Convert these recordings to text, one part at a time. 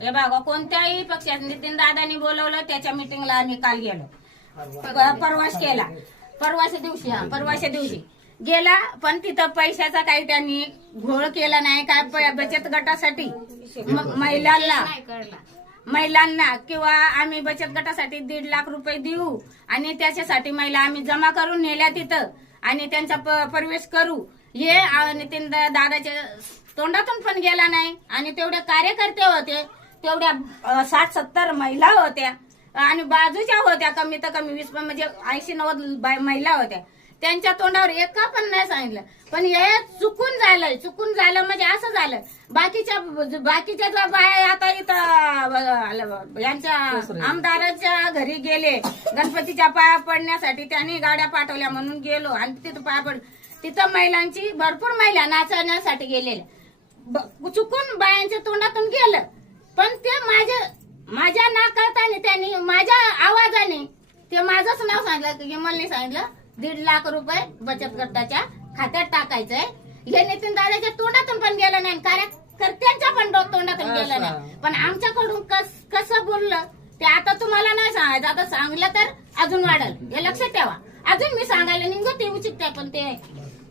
हे बघा कोणत्याही पक्षात नितीन दादानी बोलवलं त्याच्या मिटिंगला आम्ही काल गेलो. प- परवाच केला. परवाच्या दिवशी हा परवाच्या दिवशी. गेला पण तिथं पैशाचा काही त्यांनी घोळ केला नाही काय बचत गटासाठी. महिलांना. महिलांना किंवा आम्ही बचत गटासाठी दीड लाख रुपये देऊ आणि त्याच्यासाठी महिला आम्ही जमा करून नेल्या तिथं. आणि त्यांचा प्रवेश करू. हे नितीन दा- दादाच्या तोंडातून पण गेला नाही. आणि तेवढे कार्यकर्ते होते. तेवढ्या साठ सत्तर महिला होत्या. आणि बाजूच्या होत्या कमी तर कमी वीस पण म्हणजे ऐंशी नव्वद महिला होत्या. त्यांच्या तोंडावर एका पण नाही सांगितलं. पण हे चुकून झालंय. चुकून झालं म्हणजे असं झालं. बाकीच्या बाकीच्या बाया आता इथं यांच्या आमदाराच्या घरी गेले. गणपतीच्या पाया पडण्यासाठी त्यांनी गाड्या पाठवल्या म्हणून गेलो. आणि तिथं पाया पड तिथं महिलांची भरपूर महिला नाचवण्यासाठी गेलेल्या. चुकून बायांच्या तोंडातून गेलं. पण ते माझ्या माझ्या नाकाताने त्यांनी माझ्या आवाजाने ते माझंच नाव सांगितलं की मला सांगितलं दीड लाख रुपये बचत गटाच्या खात्यात टाकायचंय. हे नितीन दादाच्या तोंडातून पण गेलं नाही कार्यकर्त्यांच्या पण तोंडातून गेलं नाही. पण आमच्याकडून कस कसं बोललं ते आता तुम्हाला नाही सांगायचं. आता सांगलं तर अजून वाढल. हे लक्षात ठेवा. अजून मी सांगायला निघू ते उचित पण ते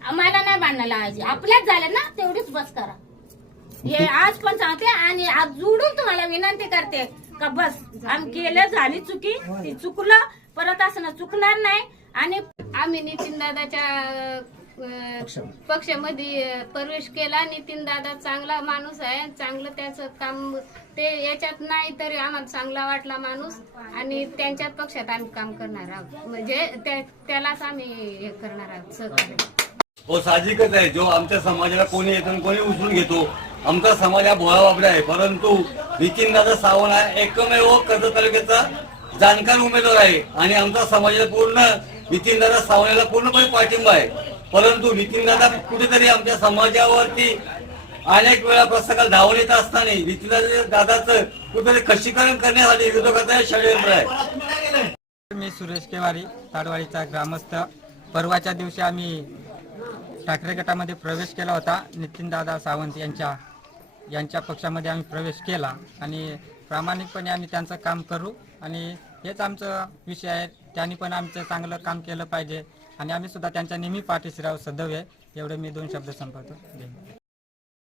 आम्हाला नाही बांधायला लावायची. आपल्याच झालं ना तेवढीच बस करा. हे आज पण सांगते आणि आज जुडून तुम्हाला विनंती करते का बस आम्ही केलं झाली चुकी ती चुकलं परत असं चुकणार नाही. आणि आम्ही नितीन दादाच्या पक्षामध्ये प्रवेश केला. नितीन दादा चांगला माणूस आहे चांगलं त्याचं काम ते याच्यात नाही तरी आम्हाला चांगला वाटला माणूस. आणि त्यांच्याच पक्षात आम्ही काम करणार आहोत. म्हणजे त्या- त्यालाच आम्ही हे करणार आहोत सहकार्य. हो साहजिकच आहे. जो आमच्या समाजाला कोणी येतो कोणी उचलून घेतो आमचा समाज हा भोळा बाबडा आहे. परंतु नितीनदादा सावंत हा एकमेव कर्ज तालुक्याचा जाणकार उमेदवार आहे आणि आमचा समाजाला पूर्ण नितीनदादा सावंतला पूर्णपणे पाठिंबा आहे. परंतु नितीनदादा कुठेतरी आमच्या समाजावरती अनेक वेळा प्रसंगाला धावून येत असताना नितीनदादा दादाचं कुठेतरी खच्चीकरण करण्यासाठी विरोधकाचा षडयंत्र आहे. मी सुरेश केवारी ताडवाडीचा ग्रामस्थ. परवाच्या दिवशी आम्ही ठाकरे गटामध्ये प्रवेश केला होता. नितीनदादा सावंत यांच्या यांच्या पक्षामध्ये आम्ही प्रवेश केला. आणि प्रामाणिकपणे आम्ही त्यांचं काम करू. आणि हेच आमचं विषय आहे. त्यांनी पण आमचं चांगलं काम केलं पाहिजे. आणि आम्ही सुद्धा त्यांच्या नेहमी पाठीशी राहू सदैव आहे. एवढे मी दोन शब्द संपवतो. धन्यवाद.